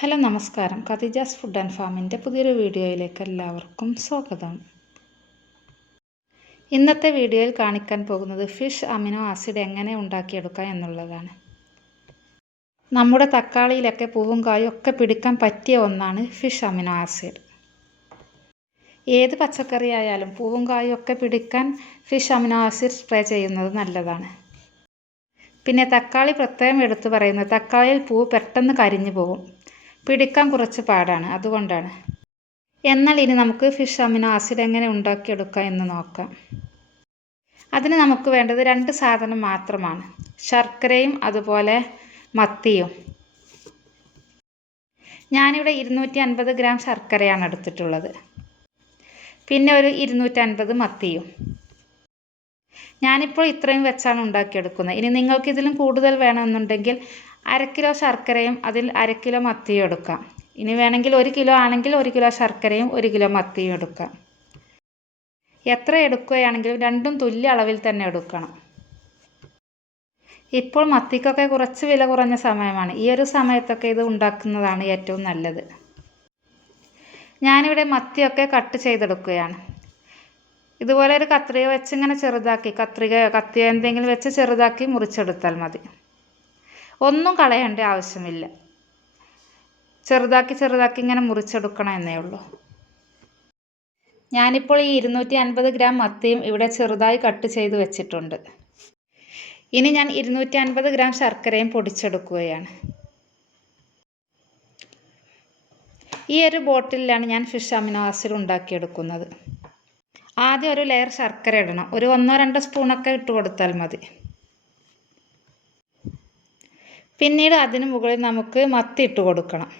Hello നമസ്കാരം. കതിജാസ് food and ഫാമിന്റെ പുതിയൊരു വീഡിയോയിലേക്ക് എല്ലാവർക്കും സ്വാഗതം. ഇന്നത്തെ വീഡിയോയിൽ കാണിക്കാൻ പോകുന്നത് ഫിഷ് അമിനോ ആസിഡ് എങ്ങനെ ഉണ്ടാക്കിയെടുക്കാം എന്നുള്ളതാണ്. നമ്മുടെ തക്കാളിയിലൊക്കെ പൂവും കായും ഒക്കെ പിടിക്കാൻ പറ്റിയ ഒന്നാണ് ഫിഷ് അമിനോ ആസിഡ്. ഏത് പച്ചക്കറി ആയാലും പൂവും കായും ഒക്കെ പിടിക്കാൻ ഫിഷ് അമിനോ ആസിഡ് സ്പ്രേ ചെയ്യുന്നത് നല്ലതാണ്. പിന്നെ തക്കാളി പ്രത്യേകം എടുത്തു പറയുന്നത് തക്കാളിയിൽ പൂവ് പെട്ടെന്ന് കരിഞ്ഞു പോകും. പിടിക്കാൻ കുറച്ച് പാടാണ്. അതുകൊണ്ടാണ്. എന്നാൽ ഇനി നമുക്ക് ഫിഷ് അമിനോ ആസിഡ് എങ്ങനെ ഉണ്ടാക്കിയെടുക്കാം എന്ന് നോക്കാം. അതിന് നമുക്ക് വേണ്ടത് രണ്ട് സാധനം മാത്രമാണ്. ശർക്കരയും അതുപോലെ മത്തിയും. ഞാനിവിടെ ഇരുന്നൂറ്റി അൻപത് ഗ്രാം ശർക്കരയാണ് എടുത്തിട്ടുള്ളത്. പിന്നെ ഒരു ഇരുന്നൂറ്റി അൻപത് മത്തിയും. ഞാനിപ്പോൾ ഇത്രയും വെച്ചാണ് ഉണ്ടാക്കിയെടുക്കുന്നത്. ഇനി നിങ്ങൾക്ക് ഇതിലും കൂടുതൽ വേണമെന്നുണ്ടെങ്കിൽ അര കിലോ ശർക്കരയും അതിൽ അര കിലോ മത്തിയും എടുക്കാം. ഇനി വേണമെങ്കിൽ ഒരു കിലോ ആണെങ്കിൽ ഒരു കിലോ ശർക്കരയും ഒരു കിലോ മത്തിയും എടുക്കാം. എത്ര എടുക്കുകയാണെങ്കിലും രണ്ടും തുല്യ അളവിൽ തന്നെ എടുക്കണം. ഇപ്പോൾ മത്തിക്കൊക്കെ കുറച്ച് വില കുറഞ്ഞ സമയമാണ്. ഈ ഒരു സമയത്തൊക്കെ ഇത് ഉണ്ടാക്കുന്നതാണ് ഏറ്റവും നല്ലത്. ഞാനിവിടെ മത്തിയൊക്കെ കട്ട് ചെയ്തെടുക്കുകയാണ്. ഇതുപോലെ ഒരു കത്രിക വെച്ച് ഇങ്ങനെ ചെറുതാക്കി കത്രിക കത്തിയോ എന്തെങ്കിലും വെച്ച് ചെറുതാക്കി മുറിച്ചെടുത്താൽ മതി. ഒന്നും കളയേണ്ട ആവശ്യമില്ല. ചെറുതാക്കി ചെറുതാക്കി ഇങ്ങനെ മുറിച്ചെടുക്കണം എന്നേ ഉള്ളൂ. ഞാനിപ്പോൾ ഈ ഇരുന്നൂറ്റി അൻപത് ഗ്രാം മത്തിയും ഇവിടെ ചെറുതായി കട്ട് ചെയ്ത് വെച്ചിട്ടുണ്ട്. ഇനി ഞാൻ ഇരുന്നൂറ്റി അൻപത് ഗ്രാം ശർക്കരയും പൊടിച്ചെടുക്കുകയാണ്. ഈ ഒരു ബോട്ടിലാണ് ഞാൻ ഫിഷ് അമിനോ ആസിഡ് ഉണ്ടാക്കിയെടുക്കുന്നത്. ആദ്യം ഒരു ലെയർ ശർക്കര ഇടണം. ഒരു ഒന്നോ രണ്ടോ സ്പൂണൊക്കെ ഇട്ട് കൊടുത്താൽ മതി. പിന്നീട് അതിനു മുകളിൽ നമുക്ക് മത്തി ഇട്ട് കൊടുക്കണം.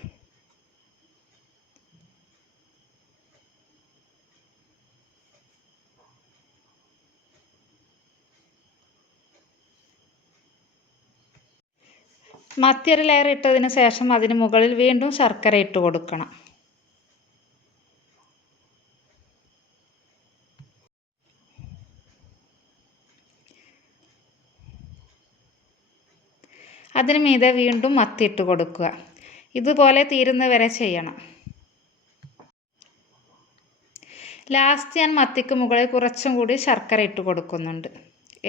മത്തി ഒരു ലെയർ ഇട്ടതിന് ശേഷം അതിന് മുകളിൽ വീണ്ടും ശർക്കര ഇട്ട് കൊടുക്കണം. അതിന് മീതെ വീണ്ടും മത്തിയിട്ട് കൊടുക്കുക. ഇതുപോലെ തീരുന്നവരെ ചെയ്യണം. ലാസ്റ്റ് ഞാൻ മത്തിക്ക് മുകളിൽ കുറച്ചും കൂടി ശർക്കര ഇട്ട് കൊടുക്കുന്നുണ്ട്.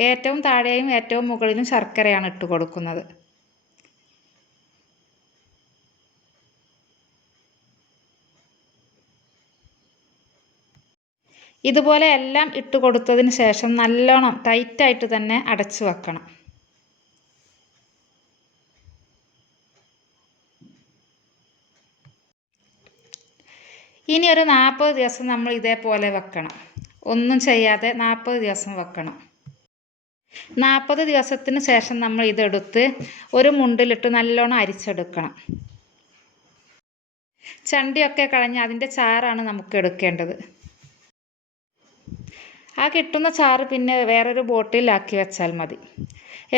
ഏറ്റവും താഴെയും ഏറ്റവും മുകളിലും ശർക്കരയാണ് ഇട്ട് കൊടുക്കുന്നത്. ഇതുപോലെ എല്ലാം ഇട്ട് കൊടുത്തതിന് ശേഷം നല്ലോണം ടൈറ്റായിട്ട് തന്നെ അടച്ചു വെക്കണം. ഇനി ഒരു നാൽപ്പത് ദിവസം നമ്മൾ ഇതേപോലെ വെക്കണം. ഒന്നും ചെയ്യാതെ നാൽപ്പത് ദിവസം വെക്കണം. നാൽപ്പത് ദിവസത്തിന് ശേഷം നമ്മൾ ഇതെടുത്ത് ഒരു മുണ്ടിലിട്ട് നല്ലോണം അരിച്ചെടുക്കണം. ചണ്ടിയൊക്കെ കളഞ്ഞ് അതിന്റെ ചാറാണ് നമുക്ക് എടുക്കേണ്ടത്. ആ കിട്ടുന്ന ചാറ് പിന്നെ വേറൊരു ബോട്ടിലാക്കി വെച്ചാൽ മതി.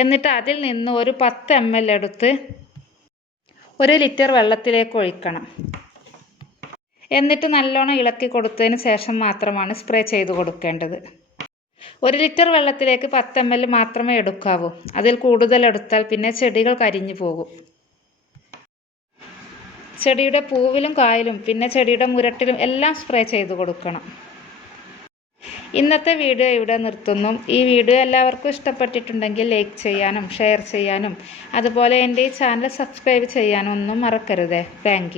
എന്നിട്ട് അതിൽ നിന്ന് ഒരു പത്ത് എം എൽ എടുത്ത് ഒരു ലിറ്റർ വെള്ളത്തിലേക്ക് ഒഴിക്കണം. എന്നിട്ട് നല്ലോണം ഇളക്കി കൊടുത്തതിന് ശേഷം മാത്രമാണ് സ്പ്രേ ചെയ്ത് കൊടുക്കേണ്ടത്. ഒരു ലിറ്റർ വെള്ളത്തിലേക്ക് പത്ത് എം എൽ മാത്രമേ എടുക്കാവൂ. അതിൽ കൂടുതൽ എടുത്താൽ പിന്നെ ചെടികൾ കരിഞ്ഞു പോകും. ചെടിയുടെ പൂവിലും കായലും പിന്നെ ചെടിയുടെ മുരട്ടിലും എല്ലാം സ്പ്രേ ചെയ്ത് കൊടുക്കണം. ഇന്നത്തെ വീഡിയോ ഇവിടെ നിർത്തുന്നു. ഈ വീഡിയോ എല്ലാവർക്കും ഇഷ്ടപ്പെട്ടിട്ടുണ്ടെങ്കിൽ ലൈക്ക് ചെയ്യാനും ഷെയർ ചെയ്യാനും അതുപോലെ എന്റെ ഈ ചാനൽ സബ്സ്ക്രൈബ് ചെയ്യാനും ഒന്നും മറക്കരുതേ. താങ്ക്